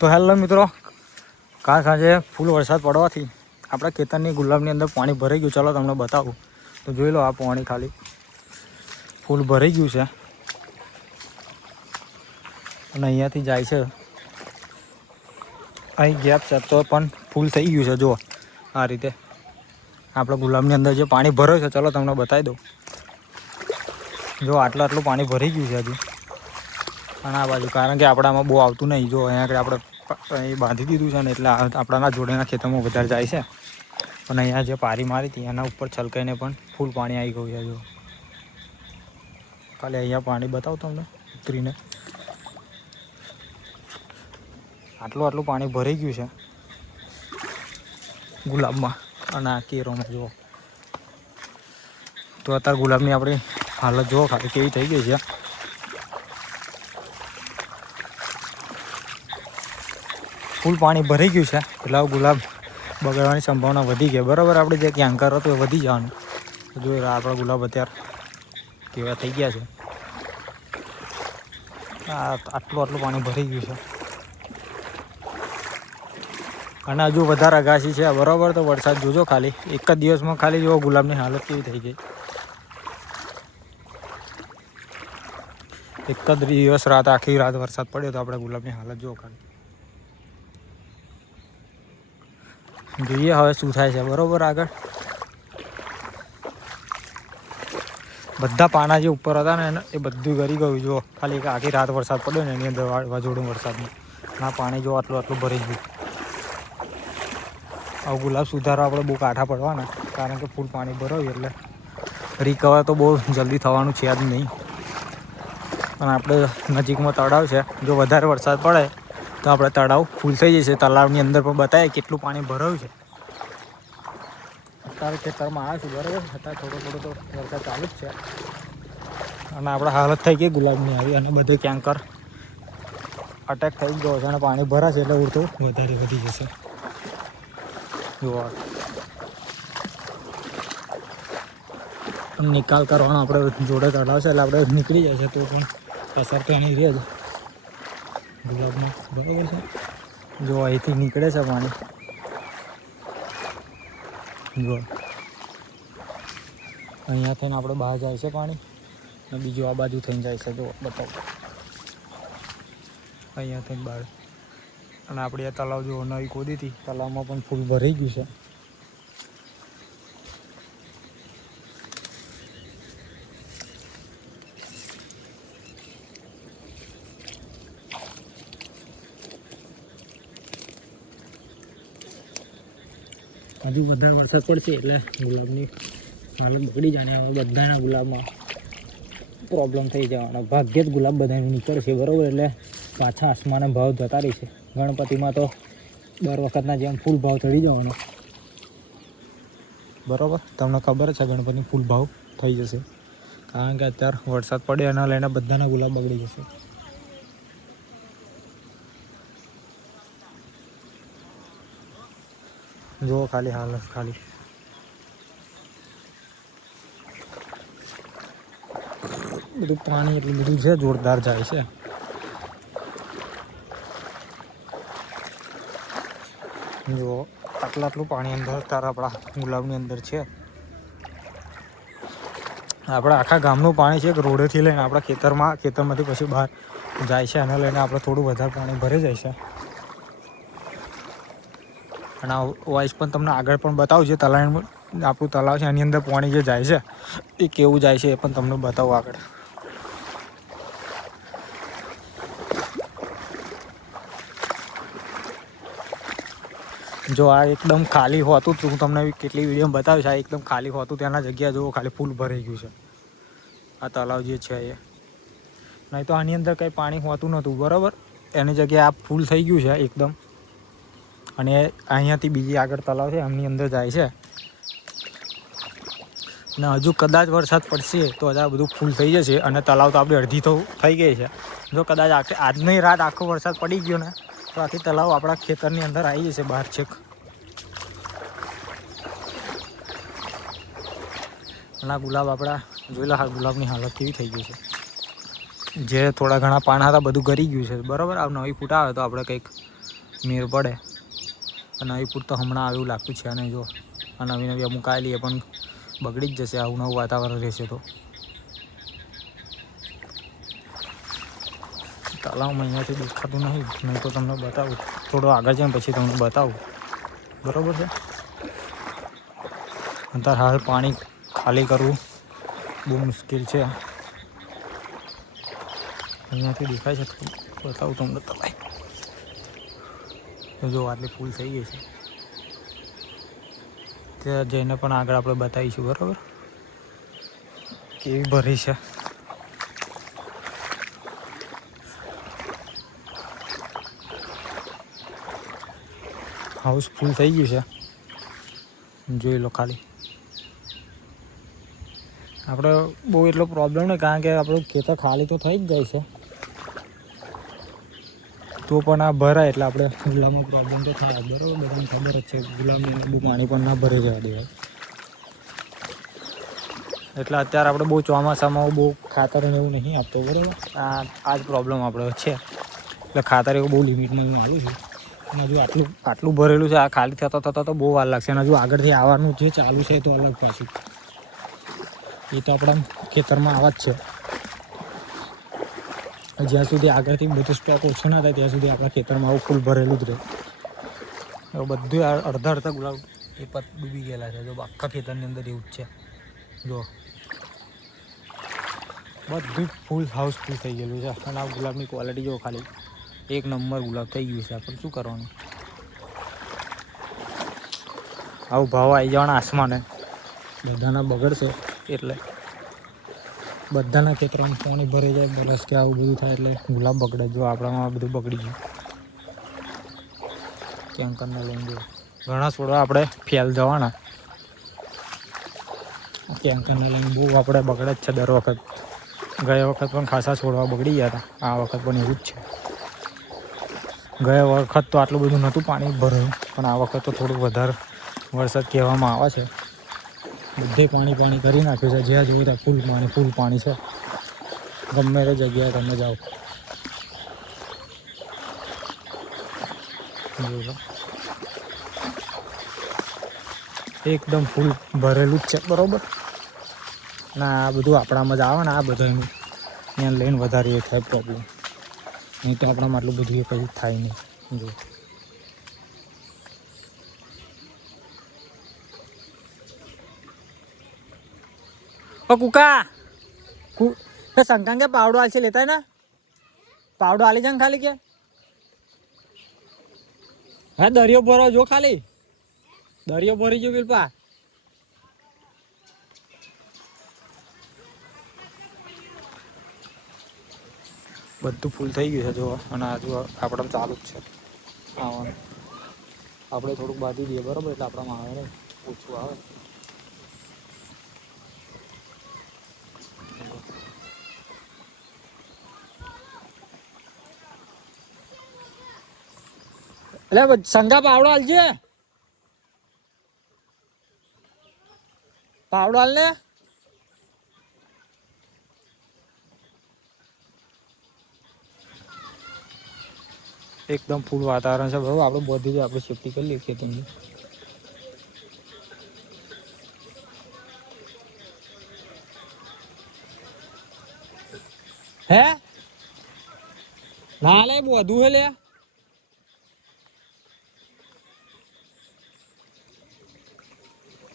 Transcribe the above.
તો હેલો મિત્રો, કાલ સાંજે ફૂલ વરસાદ પડવાથી આપણા ખેતરની ગુલાબની અંદર પાણી ભરાઈ ગયું. ચાલો તમને બતાવું. તો જોઈ લો, આ પાણી ખાલી ફૂલ ભરાઈ ગયું છે અને અહીંયાથી જાય છે. અહીં ગેપ છે તો પણ ફૂલ થઈ ગયું છે. જુઓ આ રીતે આપણે ગુલાબની અંદર જે પાણી ભરાયું છે, ચાલો તમને બતાવી દઉં. જો આટલું પાણી ભરાઈ ગયું છે હજી. અને આ બાજુ કારણ કે આપણામાં બહુ આવતું નહીં. જો અહીંયા આગળ આપણે બાંધી દીધું છે ને, એટલે આપણાના જોડેના ખેતરમાં વધારે જાય છે. અને અહીંયા જે પારી મારી હતી એના ઉપર છલકાઈને પણ ફૂલ પાણી આવી ગયું છે. જો ખાલી અહીંયા પાણી બતાવું તમને ઉતરીને. આટલું પાણી ભરાઈ ગયું છે ગુલાબમાં અને આ કેરોમાં. જુઓ તો અત્યારે ગુલાબની આપણી હાલત જુઓ ખાલી કેવી થઈ ગઈ છે. ફૂલ પાણી ભરાઈ ગયું છે એટલે ગુલાબ બગડવાની સંભાવના વધી ગઈ. બરાબર, આપણે જે કેન્કર હતું એ વધી જવાનું. જોઈ રહ્યા આપણા ગુલાબ અત્યારે કેવા થઈ ગયા છે. આટલું પાણી ભરાઈ ગયું છે અને હજુ વધારે અગાસી છે. બરાબર, તો વરસાદ જોજો ખાલી એક જ દિવસમાં ખાલી જો ગુલાબની હાલત કેવી થઈ ગઈ. એક જ દિવસ રાત, આખી રાત વરસાદ પડ્યો તો આપણે ગુલાબની હાલત જો ખાલી. જોઈએ હવે શું થાય છે. બરાબર, આગળ બધા પાના જે ઉપર હતા ને એ બધું ગરી ગયું. જો ખાલી આખી રાત વરસાદ પડ્યો ને એની અંદર વાવાઝોડું વરસાદમાં ના પાણી જો આટલું ભરી ગયું. આવું ગુલાબ સુધારવા આપણે બહુ કાંઠા પડવાના, કારણ કે ફૂલ પાણી ભરાયું એટલે રિકવર તો બહુ જલ્દી થવાનું છે જ નહીં. અને આપણે નજીકમાં તળાવ છે, જો વધારે વરસાદ પડે તો આપણે તળાવ ફૂલ થઈ જશે. તળાવની અંદર પણ બતાવે કેટલું પાણી ભરાયું છે. અત્યારે ખેતરમાં આવ્યા છું. બરાબર, અત્યારે થોડો તો વરસાદ ચાલુ જ છે અને આપણે હાલત થઈ ગઈ ગુલાબની આવી. અને બધે કેન્કર અટેક થઈ ગયો છે અને પાણી ભરાશે એટલે ઉડતું વધારે વધી જશે. જોવા નિકાલ કરવાનો આપણે જોડે તળાવ છે એટલે આપણે નીકળી જાય છે, તો પણ અસર તો એની રહે જ ગુલાબમાં. બરાબર છે, જો અહીંથી નીકળે છે પાણી. જો અહીંયા થઈને આપણે બહાર જાય છે પાણી અને બીજું આ બાજુ થઈને જાય છે. જો બતાવો, અહીંયા થઈને બહાર. અને આપણે આ તળાવ જો નવી ખોદી હતી, તળાવમાં પણ ફૂલ ભરાઈ ગયું છે. હજુ વધારે વરસાદ પડશે એટલે ગુલાબની હાલત બગડી જાય. આવા બધાના ગુલાબમાં પ્રોબ્લેમ થઈ જવાનો. ભાગ્યે જ ગુલાબ બધાનું નીકળશે. બરાબર, એટલે પાછા આસમાને ભાવ જતા રહેશે. ગણપતિમાં તો દર વખતના જેમ ફૂલ ભાવ ચડી જવાનો. બરાબર, તમને ખબર છે ગણપતિની ફૂલ ભાવ થઈ જશે, કારણ કે અત્યારે વરસાદ પડે એના લઈને બધાના ગુલાબ બગડી જશે. જુઓ ખાલી હાલત, ખાલી બધું પાણી એટલું બધું છે, જોરદાર જાય છે. જો આટલું પાણી અંદર તારા આપણા ગુલાબની અંદર છે. આપણા આખા ગામનું પાણી છે, રોડેથી લઈને આપણા ખેતરમાંથી પછી બહાર જાય છે. એને લઈને આપણે થોડું વધારે પાણી ભરી જાય છે. અને આ વોઇસ પણ તમને આગળ પણ બતાવું છે. આપણું તળાવ છે એની અંદર પાણી જે જાય છે એ કેવું જાય છે એ પણ તમને બતાવું આગળ. જો આ એકદમ ખાલી હોતું, હું તમને કેટલી વિડીયો બતાવીશ. આ એકદમ ખાલી હોતું, તેના જગ્યા જુઓ ખાલી ફૂલ ભરાઈ ગયું છે. આ તળાવ જે છે એ, નહીં તો આની અંદર કંઈ પાણી હોતું નહોતું. બરાબર, એની જગ્યાએ આ ફૂલ થઈ ગયું છે એકદમ. અને અહીંયાથી બીજી આગળ તળાવ છે એમની અંદર જાય છે. અને હજુ કદાચ વરસાદ પડશે તો આ બધું ફૂલ થઈ જશે. અને તળાવ તો આપણી અડધી તો થઈ ગઈ છે. જો કદાચ આજની રાત આખો વરસાદ પડી ગયો ને તો આથી તળાવ આપણા ખેતરની અંદર આવી જશે બહાર છેક. અને આ ગુલાબ આપણા જોઈ લો, હા ગુલાબની હાલત કેવી થઈ ગઈ છે. જે થોડા ઘણા પાન હતા બધું ગરી ગયું છે. બરાબર, આ નવી ફૂટ આવે તો આપણે કંઈક મેર પડે. અને અહીં પૂરતો હમણાં આવ્યું લાગતું છે અને જો આ નવી નવી અમુક આવેલી એ પણ બગડી જ જશે આવું નવું વાતાવરણ રહેશે તો. તલાવમાં અહીંયાથી દેખાતું નહીં તો તમને બતાવું. થોડો આગળ જાય પછી તમને બતાવું. બરાબર છે. અત્યારે હાલ પાણી ખાલી કરવું બહુ મુશ્કેલ છે. અહીંયાથી દેખાય છે થોડું બતાવું તમને તલાઈ. જો આટલી ફૂલ થઈ ગઈ છે ત્યાં જઈને પણ આગળ આપણે બતાવીશું. બરાબર કેવી ભરી છે. હાઉસ ફૂલ થઈ ગયું છે જોઈ લો ખાલી. આપણે બહુ એટલો પ્રોબ્લેમ નહીં કારણ કે આપણું ખેતર ખાલી તો થઈ જ જાય છે તો પણ આ ભરાય એટલે આપણે ગુલાબમાં પ્રોબ્લેમ તો થાય. બરાબર બધાને ખબર જ છે ગુલાબની બહુ પાણી પણ ના ભરી જવા દેવાય. એટલે અત્યારે આપણે બહુ ચોમાસામાં બહુ ખાતર એવું નહીં આપતો. બરાબર આ જ પ્રોબ્લેમ આપણે છે એટલે ખાતર એવું બહુ લિમિટમાં હું આલું છું. અને હજુ આટલું ભરેલું છે આ ખાલી થતાં તો બહુ વાર લાગશે. અને હજુ આગળથી આવવાનું જે ચાલુ છે એ તો અલગ પાછું એ તો આપણા ખેતરમાં આવા જ છે. જ્યાં સુધી આગળથી બધો સ્ટોક ઓછો ના થાય ત્યાં સુધી આપણા ખેતરમાં આવું ફૂલ ભરેલું જ રહે. બધું અડધા ગુલાબ એ પત ડૂબી ગયેલા છે. જો આખા ખેતરની અંદર એવું જ છે. જો બધું ફૂલ હાઉસ ફૂલ થઈ ગયેલું છે. અને આ ગુલાબની ક્વોલિટી જો ખાલી એક નંબર ગુલાબ થઈ ગયું છે. આપણે શું કરવાનું આવું ભાવ આવી જવાના આસમાને બધાના બગડશે એટલે બધાના ખેતરમાં પાણી ભરાઈ જાય બરસ કે આવું બધું થાય એટલે ગુલાબ બગડે. જો આપણામાં બધું બગડી ગયું. કેન્કરના લઈને જો ઘણા છોડવા આપણે ફેલ જવાના. કેન્કરના લઈને બહુ આપણે બગડે જ છે દર વખત. ગયા વખત પણ ખાસા છોડવા બગડી ગયા હતા. આ વખત પણ એવું જ છે. ગયા વખત તો આટલું બધું નહોતું પાણી ભરાયું પણ આ વખત તો થોડુંક વધારે વરસાદ કહેવામાં આવે છે. બધે પાણી કરી નાખ્યું છે. જ્યાં જોયું ત્યાં ફૂલ પાણી છે. ગમે તે જગ્યાએ તમે જાઓ જોઈ લો એકદમ ફૂલ ભરેલું જ છે. બરાબર ના આ બધું આપણામાં જ આવે ને આ બધા એને લઈને વધારે એ થાય પ્રોબ્લેમ. નહીં તો આપણામાં આટલું બધું એ કંઈ થાય નહીં. જો ઓ કુકા શંકા કે પાવડો આલશે લેતા ને પાવડો આલી જાય ને ખાલી કે હા દરિયો ભરો જો ખાલી દરિયો ભરી ગયો બિલપા. બધું ફૂલ થઈ ગયું છે જો. અને હજુ આપણે ચાલુ જ છે આવવાનું. આપણે થોડુંક બાંધી દઈએ બરાબર એટલે આપણામાં આવે ને ઓછું આવે. એટલે સંગા પાવડો હાલજે પાવડો હાલ ને. એકદમ ફૂલ વાતાવરણ છે બરાબર. આપણે બધી જ આપણે સેફટી કરી લઈએ ખેતીની. હે ના લે બધું હે લે